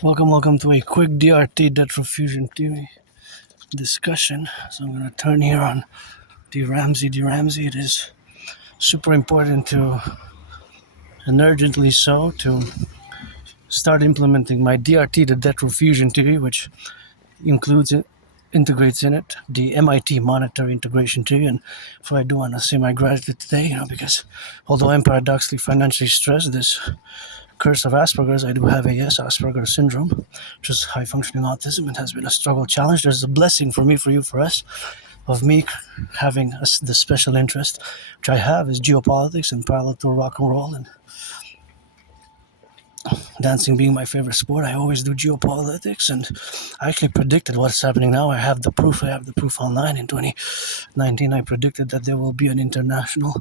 Welcome to a quick DRT debt refusion theory discussion. So I'm going to turn here on D. Ramsey. It is super important and urgently so, to start implementing my DRT, the debt refusion theory, which integrates in it the MIT monetary integration theory. And if I do want to say my gratitude today, because although I'm paradoxically financially stressed, this curse of Asperger's, I do have Asperger's syndrome, which is high functioning autism. It has been a struggle, challenge. There's a blessing for me, for you, for us, of me having the special interest, which I have, is geopolitics and parallel to rock and roll, and dancing being my favorite sport. I always do geopolitics, and I actually predicted what's happening now. I have the proof online. In 2019, I predicted that there will be an international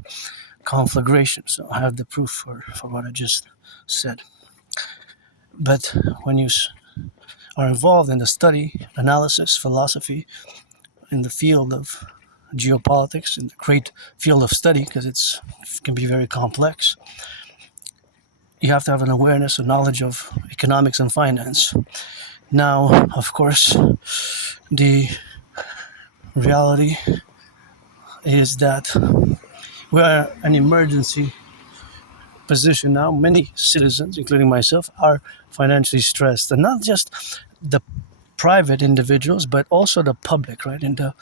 conflagration. So I have the proof for what I just said. But when you are involved in the study, analysis, philosophy, in the field of geopolitics, in the great field of study, because it can be very complex, you have to have an awareness, a knowledge of economics and finance. Now, of course, the reality is that we're an emergency position now. Many citizens, including myself, are financially stressed, and not just the private individuals, but also the public, right? And the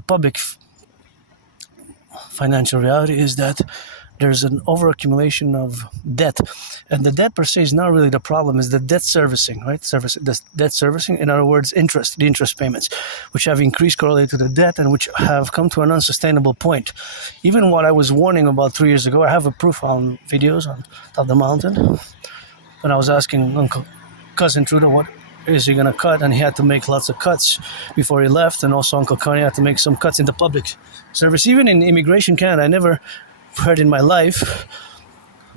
public financial reality is that there's an overaccumulation of debt, and the debt per se is not really the problem. Is the debt servicing, right? The debt servicing, in other words, the interest payments, which have increased correlated to the debt and which have come to an unsustainable point. Even what I was warning about 3 years ago, I have a proof on videos on top of the mountain. When I was asking Cousin Trudeau what is he gonna cut, and he had to make lots of cuts before he left, and also Uncle Connie had to make some cuts in the public service. Even in Immigration Canada, I never heard in my life,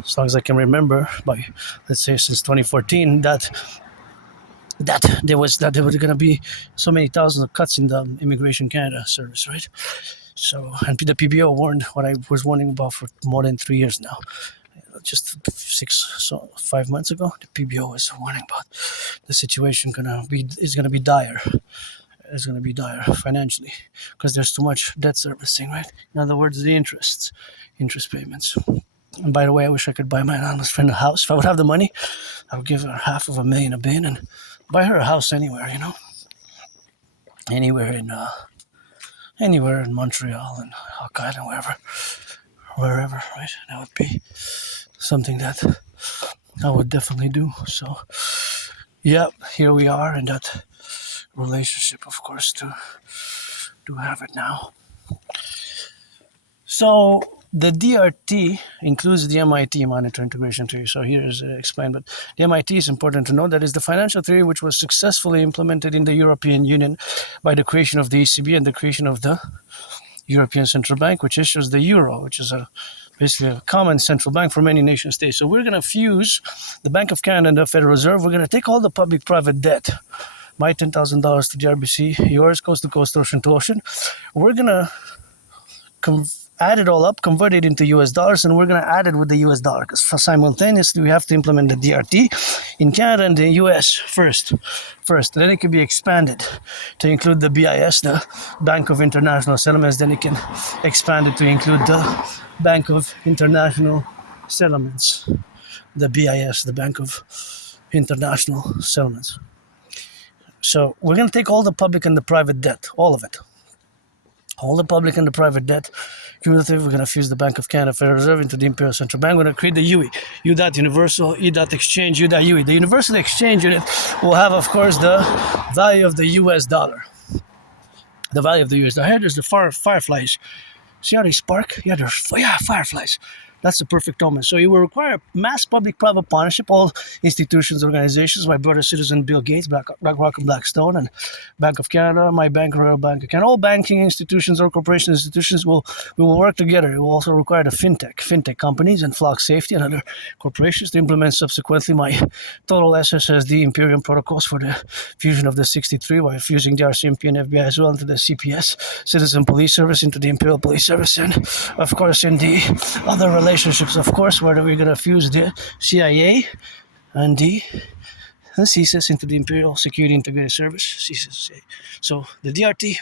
as long as I can remember, by let's say since 2014, that there were going to be so many thousands of cuts in the Immigration Canada service, right? So, and the PBO warned what I was warning about for more than 3 years now. Just 5 months ago, the PBO was warning about the situation is going to be dire. It's going to be dire financially because there's too much debt servicing, right? In other words, the interest payments. And by the way, I wish I could buy my anonymous friend a house. If I would have the money, I would give her $500,000 a bin and buy her a house anywhere, anywhere in Montreal and Hawk Island, wherever, right? That would be something that I would definitely do. So, yeah, here we are in that relationship, of course, to have it now. So the DRT includes the MIT monetary integration theory. So here is explained, but the MIT is important to know. That is the financial theory which was successfully implemented in the European Union by the creation of the ECB and the creation of the European Central Bank, which issues the euro, which is basically a common central bank for many nation states. So we're going to fuse the Bank of Canada and the Federal Reserve. We're going to take all the public-private debt, my $10,000 to the RBC, yours coast to coast, ocean to ocean. We're going to add it all up, convert it into US dollars, and we're going to add it with the US dollar, because simultaneously we have to implement the DRT in Canada and the US first. Then it can be expanded to include the BIS, the Bank of International Settlements. Then it can expand it to include the Bank of International Settlements, the BIS, the Bank of International Settlements. So we're going to take all the public and the private debt, all of it. All the public and the private debt, cumulative. We're going to fuse the Bank of Canada Federal Reserve into the Imperial Central Bank. We're going to create the UE, U.Universal, E.Exchange, U.UE. The Universal Exchange Unit will have, of course, the value of the US dollar. The value of the US dollar. Here, there's the fireflies. See how they spark? Yeah, fireflies. That's the perfect omen. So it will require mass public-private partnership, all institutions, organizations, my brother citizen Bill Gates, BlackRock and Blackstone, and Bank of Canada, my bank, Royal Bank of Canada. All banking institutions or corporation institutions we will work together. It will also require the fintech companies and Flock Safety and other corporations to implement subsequently my total SSSD Imperium protocols for the fusion of the 63 while fusing the RCMP and FBI as well into the CPS, Citizen Police Service, into the Imperial Police Service, and of course in the other relationships, of course, where we're going to fuse the CIA and the and ceases into the Imperial Security Integrated Service. Ceases. So the DRT